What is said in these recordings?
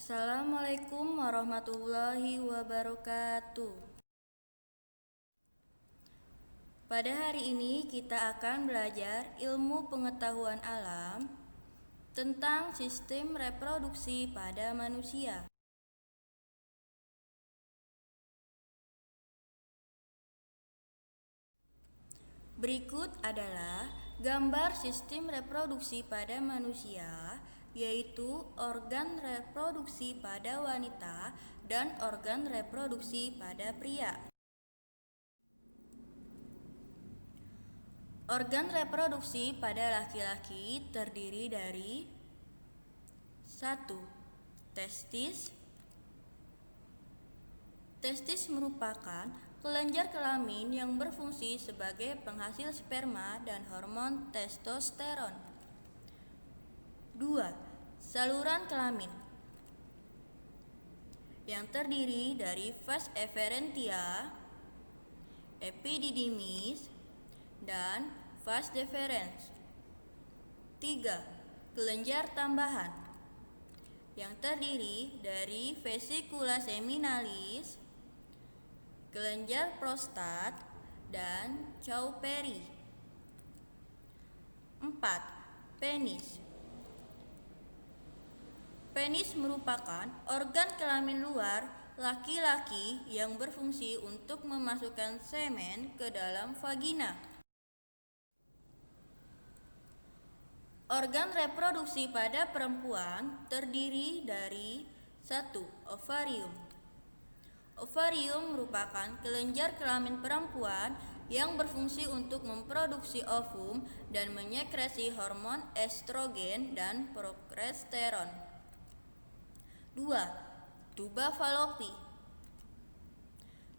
Assalamualaikum warahmatullahi wabarakatuh. Pada hari ini kita akan belajar ilmu pengetahuan alam tentang sistem reproduksi pada manusia. Berikut adalah gambar sistem reproduksi pada manusia, yaitu organ reproduksi pada wanita dan organ reproduksi pada pria. Organ reproduksi pada laki-laki terdiri dari 1. Testis. Testis merupakan kelenjar kelamin yang berfungsi sebagai penghasil sperma dan hormon testosteron. 2. Saluran kelamin yang terdiri dari vas efferentia, epididymis, dan vas deferens. 3. Kelenjar tambahan yang terdiri dari vesikula seminalis, kelenjar prostat, dan Cowpery. 4. Penis. Penis merupakan organ kelamin luar laki-laki yang berfungsi untuk memasukkan semen ke dalam vagina. Organ reproduksi pada perempuan terdiri dari 1. Ovarium. Ovarium merupakan kelenjar kelamin perempuan yang berfungsi untuk memproduksi ovum dan menyekresi hormon estrogen dan progesteron. 2. Tuba Fallopi.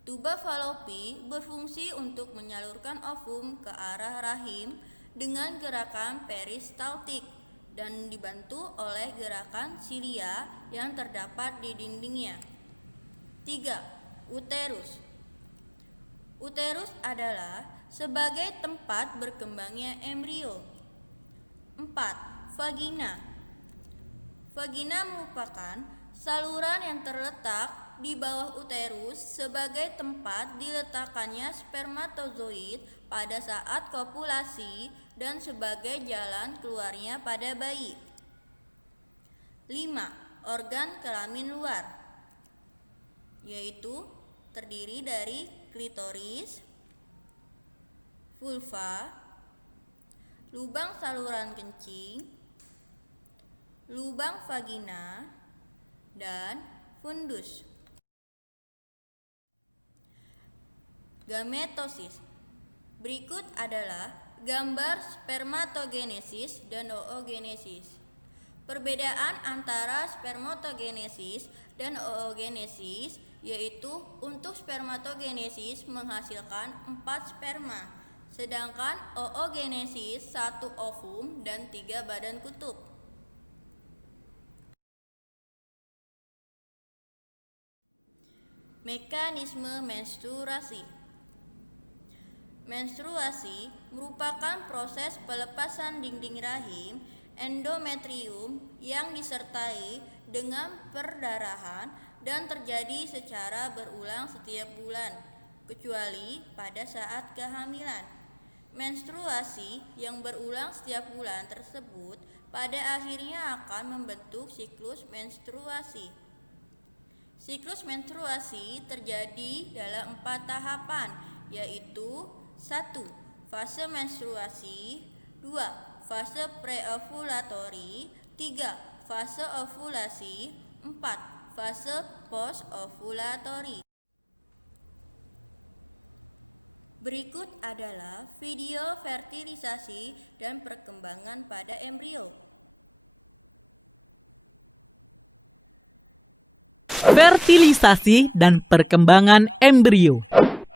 Tuba Fallopi berfungsi untuk menyalurkan ovum ke arah rahim dengan gerakan peristaltik dan dibantu oleh gerakan silia yang terdapat di dindingnya. 3. Uterus. Uterus adalah sebagai tempat berkembangnya embrio. 4. Vagina. Vagina merupakan saluran yang terletak di bawah uterus sebagai tempat diletakkannya spermatozoid pada saat kopulasi dan sebagai jalan keluarnya pada bayi. 5. Organ kelamin luar, yaitu terdiri dari klitoris, vulva, lubang saluran kencing, lubang vagina, dan fundus. Gametosis. Berikut adalah gambar spermatogenesis dan oogenesis. Perbedaan antara spermatogenesis dan oogenesis yaitu untuk spermatogenesis menghasilkan 4 sperma, sedangkan oogenesis 1 ovum dan 3 badan kutub. Mekanisme menstruasi. Menstruasi merupakan proses pelepasan dinding rahim endometrium yang disertai dengan perdarahan dan terjadi secara berulang setiap bulan, kecuali pada saat kehamilan. Menstruasi yang berulang setiap bulan tersebut pada akhirnya akan membentuk siklus menstruasi. Siklus menstruasi terjadi dalam 4 tahapan, yaitu 1. Fase menstruasi, 2. Fase preovulatory, 3. Fase ovulasi, 4. Fase post-ovulatory. Berikut adalah video fertilisasi dan perkembangan pada embrio. Fertilisasi dan perkembangan embrio.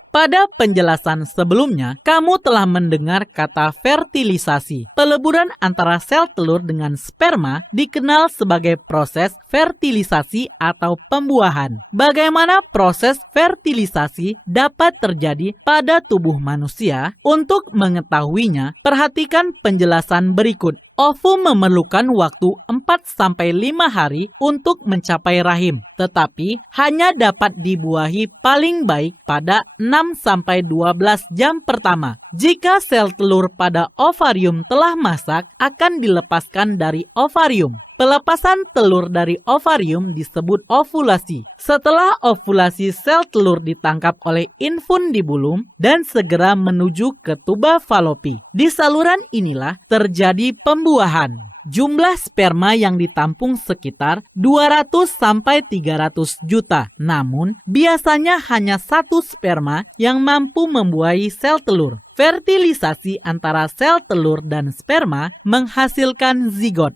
Pada penjelasan sebelumnya, kamu telah mendengar kata fertilisasi. Peleburan antara sel telur dengan sperma dikenal sebagai proses fertilisasi atau pembuahan. Bagaimana proses fertilisasi dapat terjadi pada tubuh manusia? Untuk mengetahuinya, perhatikan penjelasan berikut. Ovum memerlukan waktu 4 4-5 hari untuk mencapai rahim, tetapi hanya dapat dibuahi paling baik pada 6-12 jam pertama. Jika sel telur pada ovarium telah masak, akan dilepaskan dari ovarium. Pelepasan telur dari ovarium disebut ovulasi. Setelah ovulasi, sel telur ditangkap oleh infundibulum dan segera menuju ke tuba falopi. Di saluran inilah terjadi pembuahan. Jumlah sperma yang ditampung sekitar 200-300 juta. Namun, biasanya hanya satu sperma yang mampu membuahi sel telur. Fertilisasi antara sel telur dan sperma menghasilkan zigot.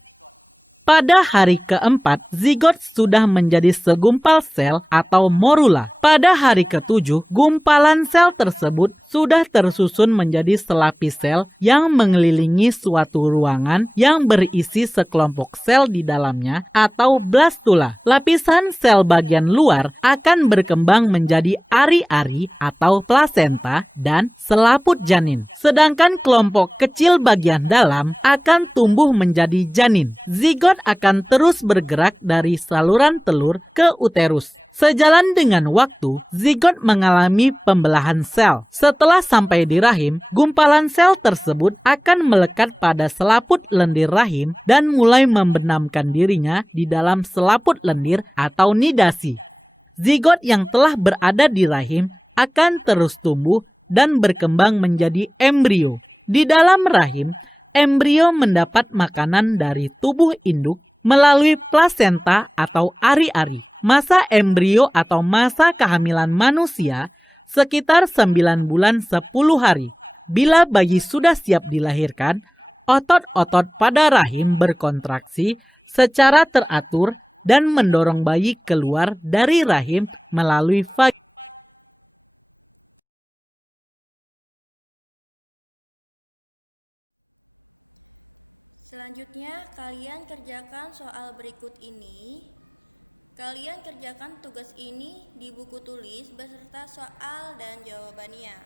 Pada hari keempat, zigot sudah menjadi segumpal sel atau morula. Pada hari ketujuh, gumpalan sel tersebut sudah tersusun menjadi selapis sel yang mengelilingi suatu ruangan yang berisi sekelompok sel di dalamnya atau blastula. Lapisan sel bagian luar akan berkembang menjadi ari-ari atau plasenta dan selaput janin. Sedangkan kelompok kecil bagian dalam akan tumbuh menjadi janin. Zigot akan terus bergerak dari saluran telur ke uterus. Sejalan dengan waktu, zigot mengalami pembelahan sel. Setelah sampai di rahim, gumpalan sel tersebut akan melekat pada selaput lendir rahim dan mulai membenamkan dirinya di dalam selaput lendir atau nidasi. Zigot yang telah berada di rahim akan terus tumbuh dan berkembang menjadi embrio. Di dalam rahim, embrio mendapat makanan dari tubuh induk melalui plasenta atau ari-ari. Masa embrio atau masa kehamilan manusia sekitar 9 bulan 10 hari. Bila bayi sudah siap dilahirkan, otot-otot pada rahim berkontraksi secara teratur dan mendorong bayi keluar dari rahim melalui vagina. Selanjutnya, kalian kerjakan soal berikut ini. Kalian kerjakan tugas ini di buku tulis beserta soal dan jawabannya.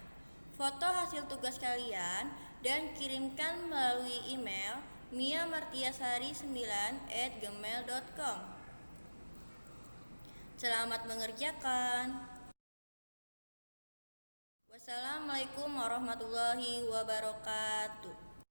Foto hasil tugas kalian dan kirimkan melalui email miamartiasari9@gmail.com. Selamat mengerjakan. Wassalamualaikum warahmatullahi wabarakatuh.